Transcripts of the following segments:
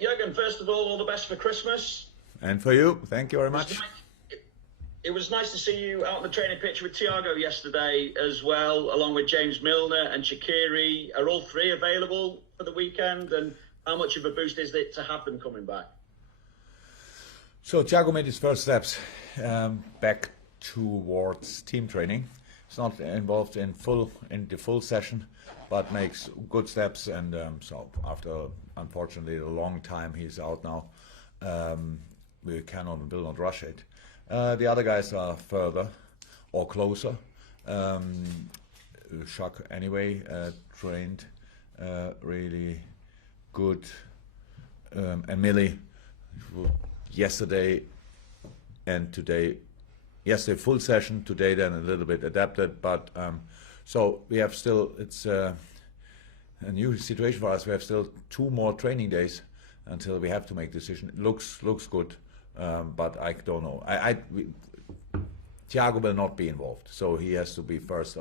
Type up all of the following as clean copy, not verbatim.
Jürgen, first of all the best for Christmas. And for you, thank you very much. It was nice to see you out on the training pitch with Thiago yesterday as well, along with James Milner and Shaqiri. Are all three available for the weekend? And how much of a boost is it to have them coming back? So Thiago made his first steps back towards team training. He's not involved in the full session, but makes good steps. And so after, unfortunately, a long time, he's out now. We cannot and will not rush it. The other guys are further or closer. Shaq, anyway, trained really good. And Millie, yesterday and today. Yesterday full session, today then a little bit adapted. But so we have still, it's a new situation for us. We have still 2 more training days until we have to make decision. It looks good. But I don't know. Thiago will not be involved, so he has to be first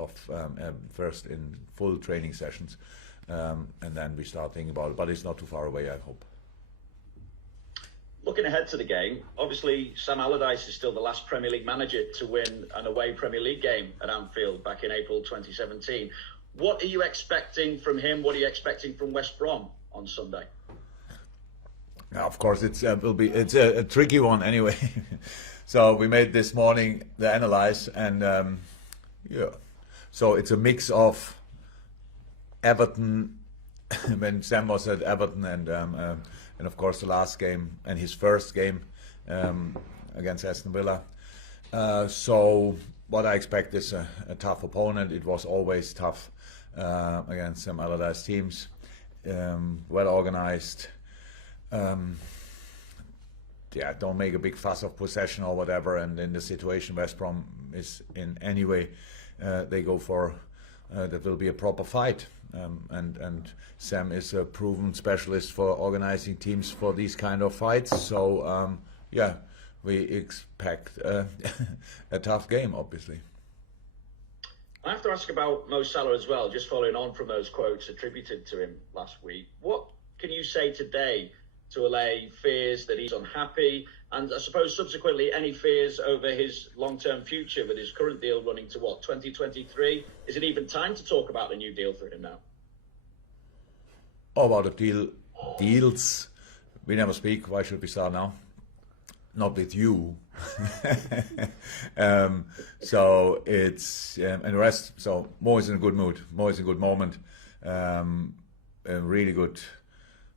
in full training sessions, and then we start thinking about it. But it's not too far away, I hope. Looking ahead to the game, obviously Sam Allardyce is still the last Premier League manager to win an away Premier League game at Anfield back in April 2017. What are you expecting from him? What are you expecting from West Brom on Sunday? Now, of course, it's a tricky one anyway. So we made this morning the analyze, and so it's a mix of Everton when Sam was at Everton, and of course the last game and his first game against Aston Villa. So what I expect is a tough opponent. It was always tough against some Allardyce teams, well organized. Don't make a big fuss of possession or whatever. And in the situation West Brom is in anyway, they go for that will be a proper fight. And Sam is a proven specialist for organizing teams for these kind of fights. So we expect a tough game, obviously. I have to ask about Mo Salah as well, just following on from those quotes attributed to him last week. What can you say today to allay fears that he's unhappy, and I suppose subsequently any fears over his long-term future with his current deal running to 2023? Is it even time to talk about the new deal for him now? About the deals, we never speak. Why should we start now? Not with you. So it's and the rest. So Mo is in a good mood. Mo is in a good moment. A really good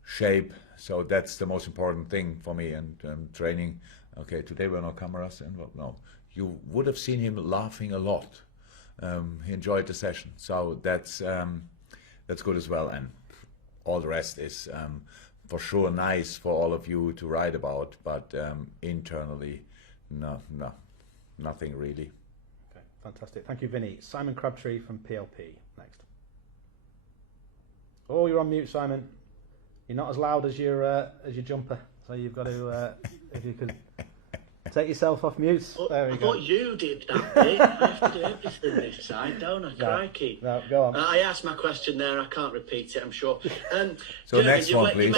shape. So that's the most important thing for me, and training. Okay, today were no cameras, and no, you would have seen him laughing a lot. He enjoyed the session, so that's good as well. And all the rest is for sure nice for all of you to write about, but internally, nothing really. Okay, fantastic. Thank you, Vinny. Simon Crabtree from PLP next. Oh, you're on mute, Simon. You're not as loud as your jumper, so you've got to if you could take yourself off mute. There we go. I thought you did that bit. I have to do everything this side, don't I? Crikey. No, go on. I asked my question there. I can't repeat it, I'm sure. So Jürgen, next one, please.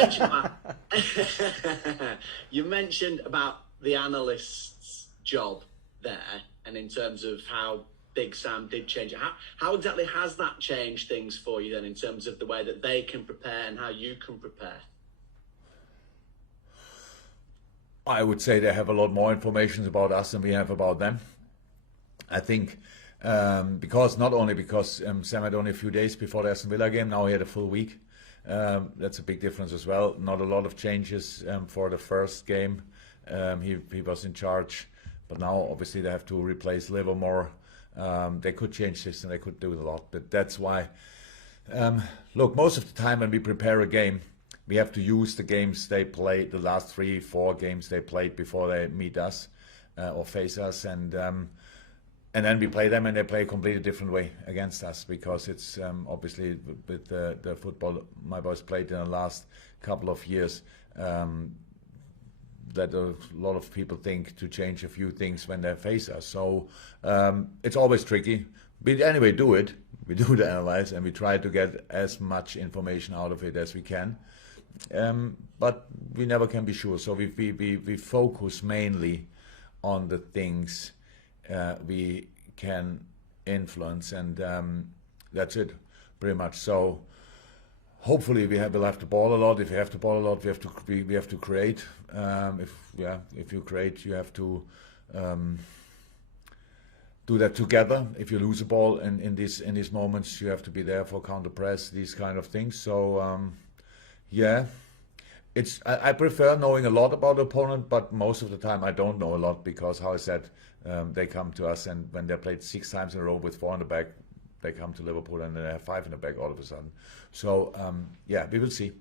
You mentioned about the analyst's job there, and in terms of how Big Sam did change it. How exactly has that changed things for you then, in terms of the way that they can prepare and how you can prepare? I would say they have a lot more information about us than we have about them. I think because not only because Sam had only a few days before the Aston Villa game, now he had a full week. That's a big difference as well. Not a lot of changes for the first game. He was in charge, but now obviously they have to replace Livermore. They could change this and they could do a lot, but that's why. Look, most of the time when we prepare a game, we have to use the games they played, the last 3-4 games they played before they meet us or face us, and then we play them and they play a completely different way against us, because it's obviously with the football my boys played in the last couple of years. That a lot of people think to change a few things when they face us. So it's always tricky. We anyway do it. We do the analyze and we try to get as much information out of it as we can. but we never can be sure. So we focus mainly on the things we can influence, and that's it, pretty much. So hopefully we'll have the ball a lot. If we have the ball a lot, we have to create. If you create, you have to do that together. If you lose a ball in these moments, you have to be there for counter press, these kind of things. So I prefer knowing a lot about the opponent, but most of the time I don't know a lot, because, how I said, they come to us, and when they played 6 times in a row with 4 in the back, they come to Liverpool and they have 5 in the back all of a sudden. So we will see.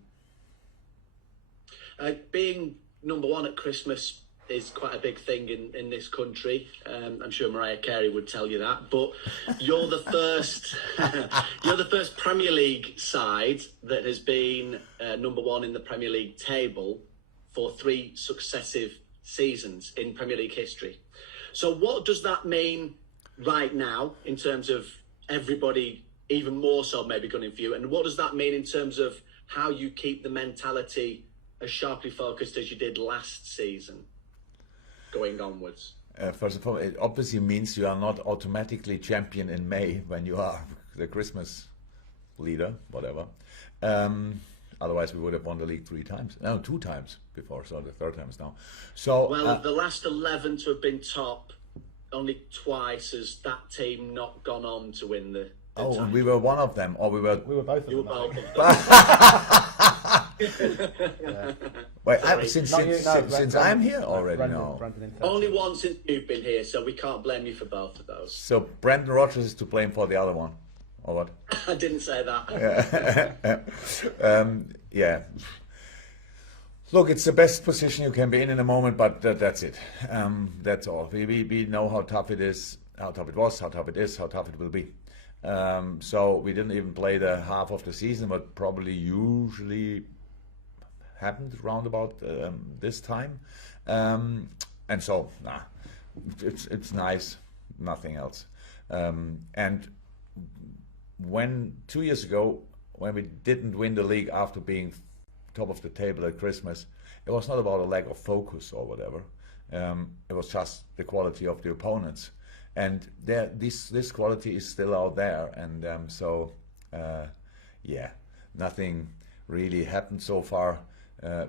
Being number 1 at Christmas is quite a big thing in this country. I'm sure Mariah Carey would tell you that. But you're the first you're the first Premier League side that has been number 1 in the Premier League table for 3 successive seasons in Premier League history. So what does that mean right now in terms of everybody, even more so maybe gunning for you? And what does that mean in terms of how you keep the mentality as sharply focused as you did last season going onwards? First of all, it obviously means you are not automatically champion in May when you are the Christmas leader, whatever. Otherwise, we would have won the league 3 times. No, 2 times before, so the 3rd time is now. So, well, the last 11 to have been top, only twice has that team not gone on to win the title. And we were one of them, or we were We were both of them. You were both of them. Yeah. Wait, since I'm here already Brendan, now. Only one since you've been here, so we can't blame you for both of those. So Brendan Rodgers is to blame for the other one, or what? I didn't say that. Yeah. Look, it's the best position you can be in a moment, but that's it. That's all. We know how tough it is, how tough it was, how tough it is, how tough it will be. So we didn't even play the half of the season, but probably usually happened round about this time. And so, it's nice, nothing else. And when 2 years ago, when we didn't win the league after being top of the table at Christmas, it was not about a lack of focus or whatever. It was just the quality of the opponents, and this quality is still out there. And nothing really happened so far.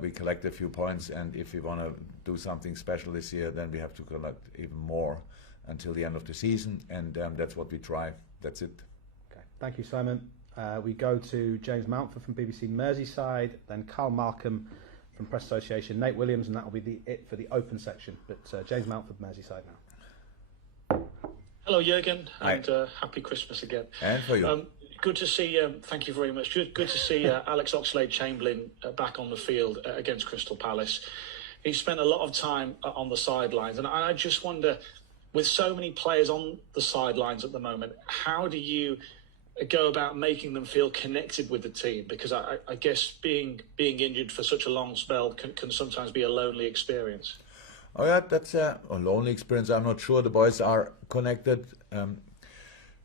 We collect a few points, and if we want to do something special this year, then we have to collect even more until the end of the season, and that's what we try. That's it. Okay, thank you, Simon. We go to James Mountford from BBC Merseyside, then Carl Markham from Press Association, Nate Williams, and that will be it for the open section. But James Mountford, Merseyside now. Hello, Jürgen, and happy Christmas again. And for you. Good to see. Thank you very much. Good to see Alex Oxlade-Chamberlain back on the field against Crystal Palace. He spent a lot of time on the sidelines, and I just wonder, with so many players on the sidelines at the moment, how do you go about making them feel connected with the team? Because I guess being injured for such a long spell can sometimes be a lonely experience. Oh yeah, that's a lonely experience. I'm not sure the boys are connected.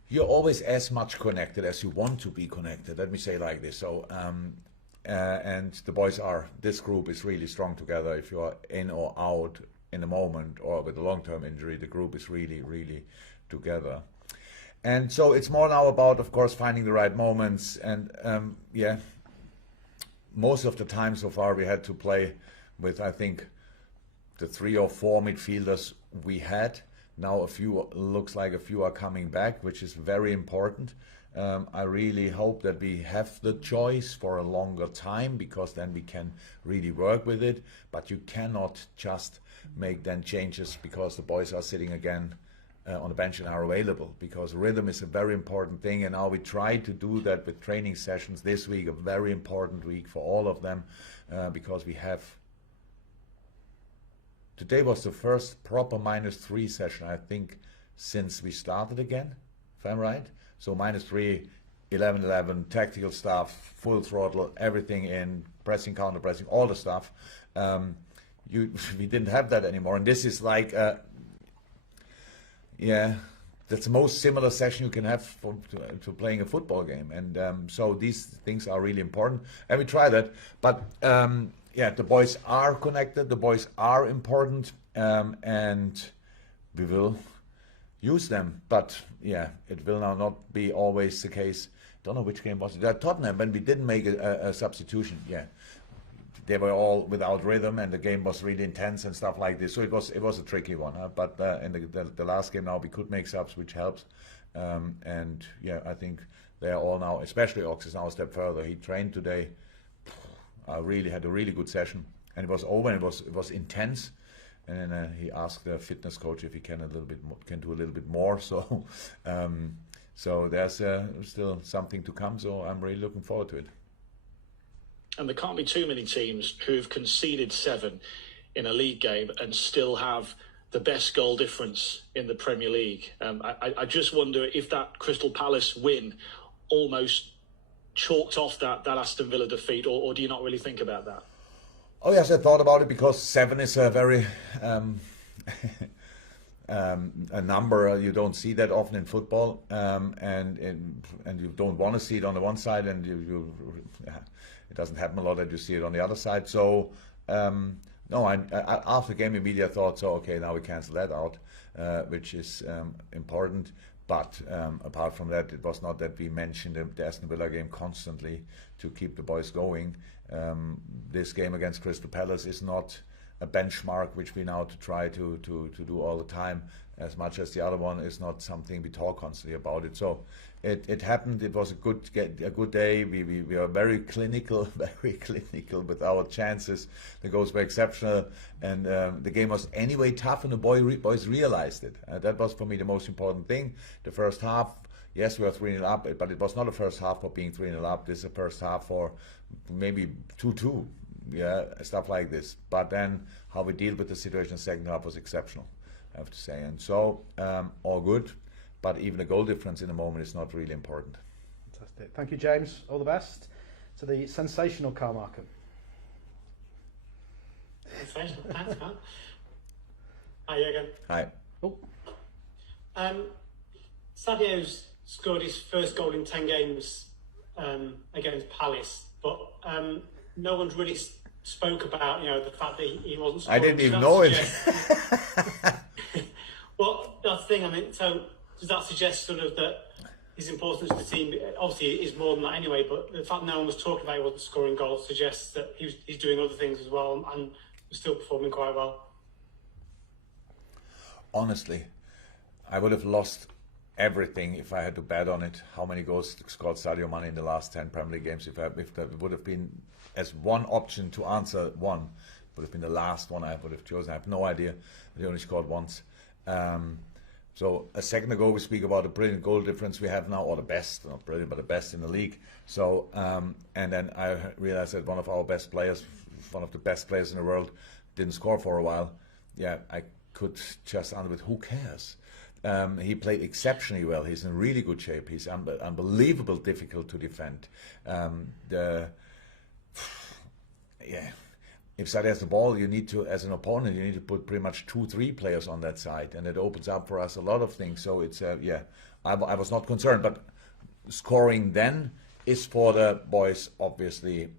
You're always as much connected as you want to be connected. Let me say it like this. So, and the boys are. This group is really strong together. If you are in or out in a moment or with a long-term injury, the group is really, really together. And so it's more now about, of course, finding the right moments. And most of the time so far we had to play with, I think, the 3 or 4 midfielders we had. Now looks like a few are coming back, which is very important. I really hope that we have the choice for a longer time, because then we can really work with it. But you cannot just make then changes because the boys are sitting again on the bench and are available, because rhythm is a very important thing. And now we try to do that with training sessions this week, a very important week for all of them, because we have. Today was the first proper -3 session, I think, since we started again, if I'm right. So -3, 11-11, tactical stuff, full throttle, everything in, pressing, counter-pressing, all the stuff. We didn't have that anymore. And this is like, that's the most similar session you can have to playing a football game. And so these things are really important. And we try that. But yeah, the boys are connected. The boys are important. And we will use them. But yeah, it will now not be always the case. Don't know which game was it. At Tottenham, when we didn't make a substitution. Yeah. They were all without rhythm, and the game was really intense and stuff like this. So it was a tricky one. But in the last game now we could make subs, which helps. And yeah, I think they are all now, especially Ox is now a step further. He trained today. Really had a really good session, and it was over. And it was intense. And then he asked the fitness coach if he can do a little bit more. So so there's still something to come. So I'm really looking forward to it. And there can't be too many teams who've conceded 7 in a league game and still have the best goal difference in the Premier League. I just wonder if that Crystal Palace win almost chalked off that Aston Villa defeat, or do you not really think about that? Oh yes, I thought about it, because 7 is a very a number you don't see that often in football, and you don't want to see it on the one side, and it doesn't happen a lot that you see it on the other side. So no, I after the game immediately I thought, so okay, now we cancel that out, which is important. But apart from that, it was not that we mentioned the Aston Villa game constantly to keep the boys going. This game against Crystal Palace is not a benchmark which we now to try to do all the time, as much as the other one is not something we talk constantly about it. So it happened. It was a good day. We are very clinical with our chances. The goals were exceptional, and the game was anyway tough, and the boys realized it. That was for me the most important thing. The first half, yes, we were 3-0 up, but it was not a first half for being 3-0 up. This is a first half for maybe 2-2. Yeah, stuff like this. But then how we deal with the situation in the second half was exceptional, I have to say. And so all good, but even the goal difference in the moment is not really important. Fantastic. Thank you, James. All the best to the sensational Carl Markham. Sensational. Thanks, man. Hi, Jürgen. Hi. Oh. Sadio's scored his first goal in 10 games against Palace, but no one's really spoke about, the fact that he wasn't scoring. I didn't even know it. Well, that's the thing. I mean, so does that suggest sort of that his importance to the team obviously is more than that anyway? But the fact no one was talking about he wasn't scoring goals suggests that he's doing other things as well and still performing quite well. Honestly, I would have lost everything if I had to bet on it. How many goals scored Sadio Mane in the last 10 Premier League games? If that would have been as one option to answer one, would have been the last one I would have chosen. I have no idea. He only scored once. So a second ago we speak about the brilliant goal difference we have now, or the best, not brilliant, but the best in the league. So and then I realized that one of our best players, one of the best players in the world, didn't score for a while. Yeah, I could just answer with who cares. He played exceptionally well. He's in really good shape. He's unbelievable difficult to defend. If Sadio has the ball, you need to, as an opponent, you need to put pretty much 2-3 players on that side, and it opens up for us a lot of things. So it's I was not concerned, but scoring then is for the boys obviously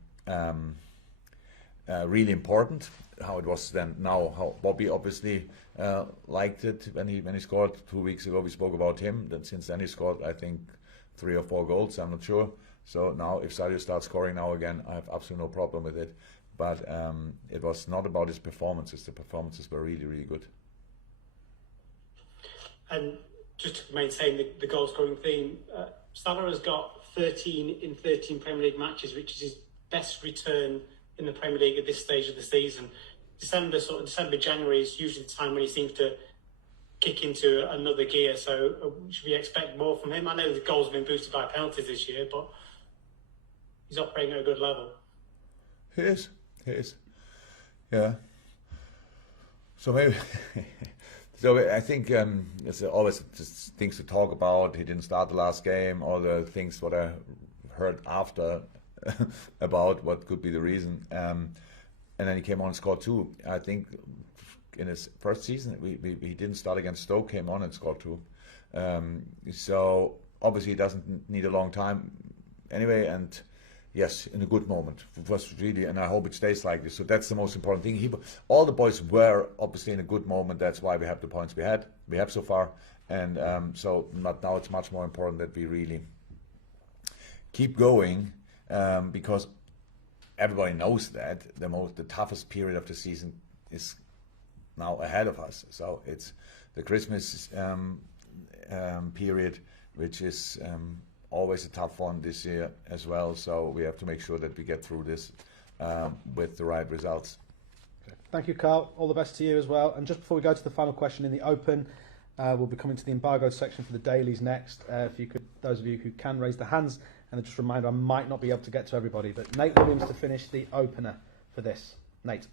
really important. How it was then now, how Bobby obviously liked it when he scored 2 weeks ago. We spoke about him. Then since then he scored, I think, 3 or 4 goals. I'm not sure. So now if Sadio starts scoring now again, I have absolutely no problem with it. But it was not about his performances. The performances were really, really good. And just to maintain the goal scoring theme, Salah has got 13 in 13 Premier League matches, which is his best return in the Premier League at this stage of the season. December, January is usually the time when he seems to kick into another gear. So should we expect more from him? I know the goals have been boosted by penalties this year, but he's operating at a good level. He is. Yeah. So maybe. So I think there's always just things to talk about. He didn't start the last game. All the things what I heard after about what could be the reason. And then he came on and scored 2. I think in his first season he didn't start against Stoke. Came on and scored 2. So obviously it doesn't need a long time anyway, and yes, in a good moment. It was really, and I hope it stays like this. So that's the most important thing. All the boys were obviously in a good moment. That's why we have the points we have so far. And now it's much more important that we really keep going, because everybody knows that the toughest period of the season is now ahead of us. So it's the Christmas period, which is always a tough one this year as well. So we have to make sure that we get through this with the right results. Thank you, Carl. All the best to you as well. And just before we go to the final question in the Open, we'll be coming to the embargoed section for the dailies next. If you could, those of you who can, raise their hands. And just a reminder, I might not be able to get to everybody, but Nate Williams to finish the opener for this. Nate.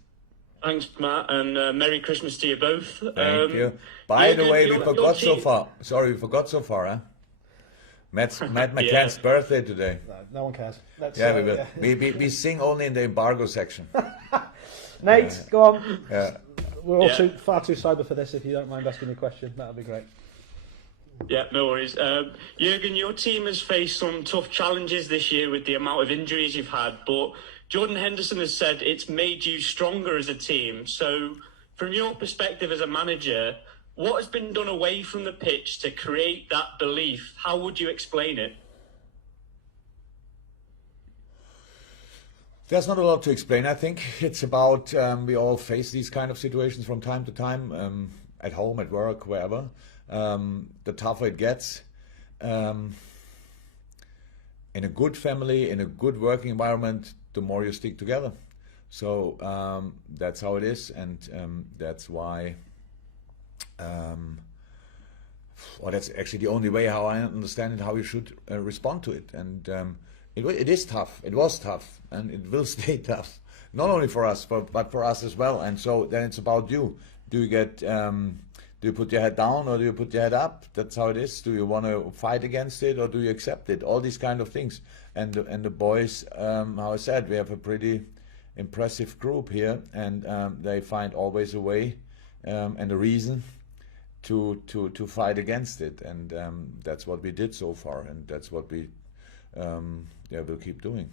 Thanks, Matt, and Merry Christmas to you both. Thank you. By the way, we forgot so far. Sorry, we forgot so far, huh? Matt McCann's birthday today. No one cares. We will. Yeah. We sing only in the embargo section. Nate, go on. Yeah. We're all far too sober for this. If you don't mind asking a question, that would be great. Yeah, no worries. Jürgen, your team has faced some tough challenges this year with the amount of injuries you've had, but Jordan Henderson has said it's made you stronger as a team. So from your perspective as a manager, what has been done away from the pitch to create that belief? How would you explain it? There's not a lot to explain. I think it's about we all face these kind of situations from time to time, at home, at work, wherever. The tougher it gets. In a good family, in a good working environment, the more you stick together. So that's how it is, and that's why. Or that's actually the only way how I understand it, how you should respond to it. And it is tough. It was tough, and it will stay tough. Not only for us, but for us as well. And so then it's about you. Do you get? Do you put your head down or do you put your head up? That's how it is. Do you want to fight against it or do you accept it? All these kind of things. And the boys, how I said, we have a pretty impressive group here, and they find always a way and a reason to fight against it. And that's what we did so far, and that's what we will keep doing.